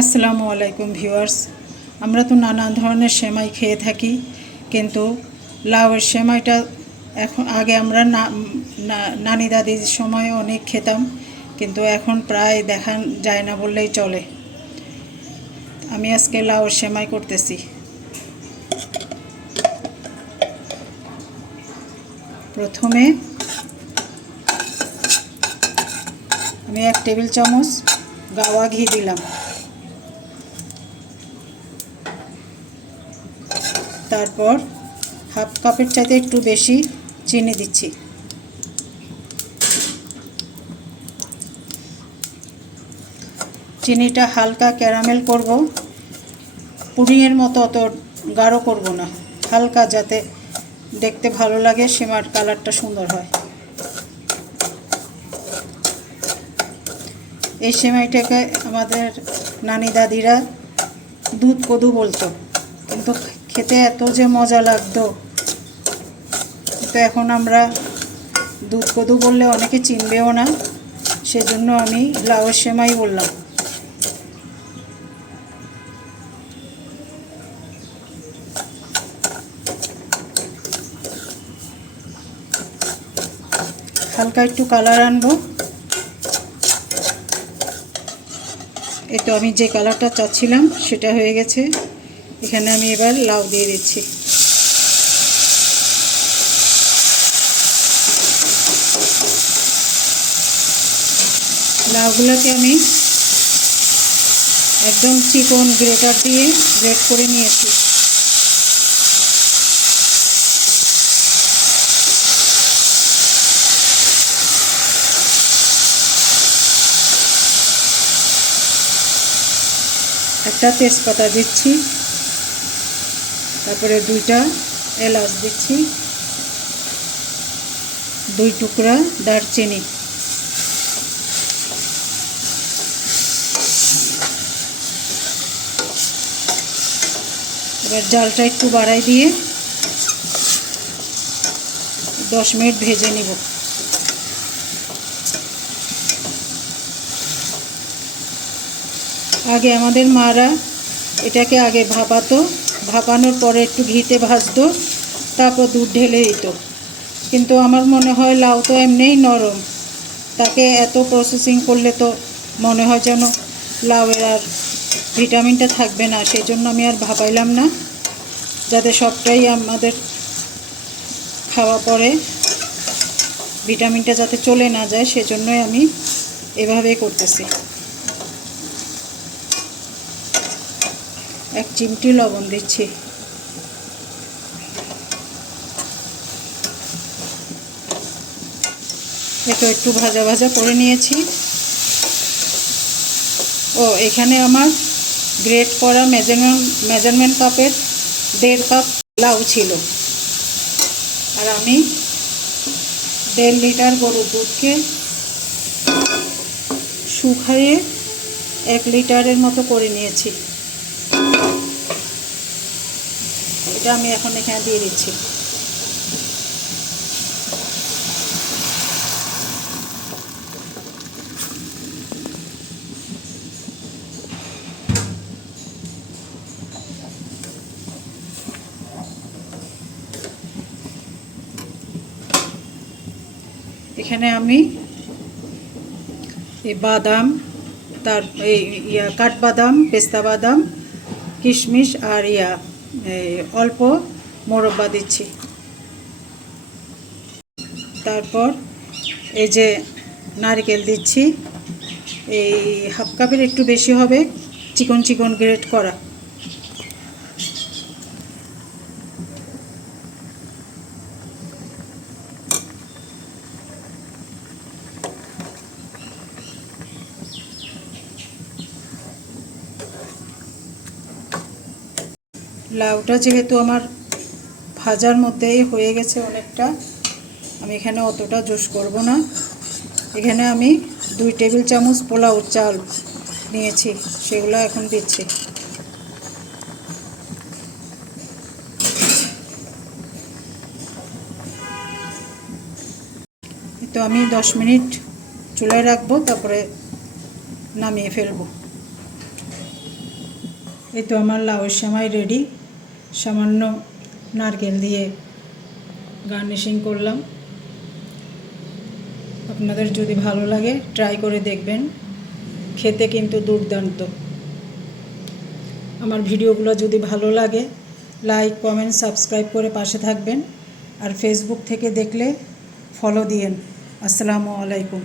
আসসালামু আলাইকুম ভিউয়ার্স। আমরা তো নানা ধরনের সেমাই খেয়ে থাকি, কিন্তু লাউয়ের সেমাইটা এখন আগে আমরা নানি দাদির সময় অনেক খেতাম, কিন্তু এখন প্রায় দেখা যায় না বললেই চলে। আমি আজকে লাউয়ের সেমাই করতেছি। প্রথমে আমি 1 টেবিল চামচ গাওয়া ঘি দিলাম, তারপর হাফ কাপের চাইতে একটু বেশি চিনি দিচ্ছি। চিনিটা হালকা ক্যারামেল করব, পুডিংয়ের মতো অত গাঢ় করব না, হালকা যাতে দেখতে ভালো লাগে, সেমার কালারটা সুন্দর হয়। এই সেমাইটাকে আমাদের নানি দাদিরা দুধ কদু বলতো, কিন্তু খেতে এত যে মজা লাগতো। তো এখন আমরা দুধ কদু বললে অনেকে চিনবেও না, সেজন্য আমি লাউয়ের সেমাই বললাম। হালকা একটু কালার আনবো। এই তো আমি যে কালারটা চাচ্ছিলাম সেটা হয়ে গেছে। এখানে আমি এবার লাউ দিয়ে দিচ্ছি। লাউগুলোকে আমি একদম চিকন গ্রেটার দিয়ে গ্রেট করে নিয়েছি। একটা তেজপাতা দিচ্ছি, তারপরে 2টা এলাচ দিচ্ছি, 2 টুকরা দারচিনি, এবার জালটা একটু বাড়াই দিয়ে 10 মিনিট ভেজে নিব। আগে আমাদের মারা এটাকে আগে ভাপাতো, ভাপানোর পরে একটু ঘিতে ভাজতো, তারপর দুধ ঢেলে দিত। কিন্তু আমার মনে হয় লাউ তো এমনিই নরম, তাকে এত প্রসেসিং করলে তো মনে হয় যেন লাউয়ের আর ভিটামিনটা থাকবে না, সেই জন্য আমি আর ভাপাইলাম না, যাতে সবটাই আমাদের খাওয়া পরে ভিটামিনটা যাতে চলে না যায়, সেজন্যই আমি এভাবেই করতেছি। 1 চিমটি লবণ দিচ্ছি। এটা একটু ভাজা ভাজা করে নিয়েছি। এখানে আমার গ্রেট করা মেজারমেন্ট কাপের 1.5 কাপ লাউ ছিল, আর আমি 1.5 লিটার গরুর দুধকে শুকাইয়ে 1 লিটারের মতো করে নিয়েছি। এটা আমি এখন এখানে দিয়ে দিচ্ছি। এখানে আমি এই বাদাম, তার এই কাঠবাদাম, পেস্তা বাদাম, কিশমিশ আর অল্প মোরব্বা দিচ্ছি। তারপর এই যে নারকেল দিচ্ছি, এই হাফ কাপের একটু বেশি হবে, চিকন চিকন গ্রেট করা। লাউটা যেহেতু আমার ভাজার মধ্যেই হয়ে গেছে অনেকটা, আমি এখানে অতটা জোশ করব না। এখানে আমি 2 টেবিল চামচ পোলাও চাল নিয়েছি, সেগুলো এখন দিচ্ছি। তো আমি 10 মিনিট চুলায় রাখবো, তারপরে নামিয়ে ফেলবো। এই তো আমার লাউয়ের সেমাই রেডি। সামান্য নারকেল দিয়ে গার্নিশিং করলাম। আপনাদের যদি ভালো লাগে ট্রাই করে দেখবেন, খেতে কিন্তু দুর্দান্ত। আমার ভিডিওগুলো যদি ভালো লাগে লাইক, কমেন্ট, সাবস্ক্রাইব করে পাশে থাকবেন। আর ফেসবুক থেকে দেখলে ফলো দিয়েন। আসসালামু আলাইকুম।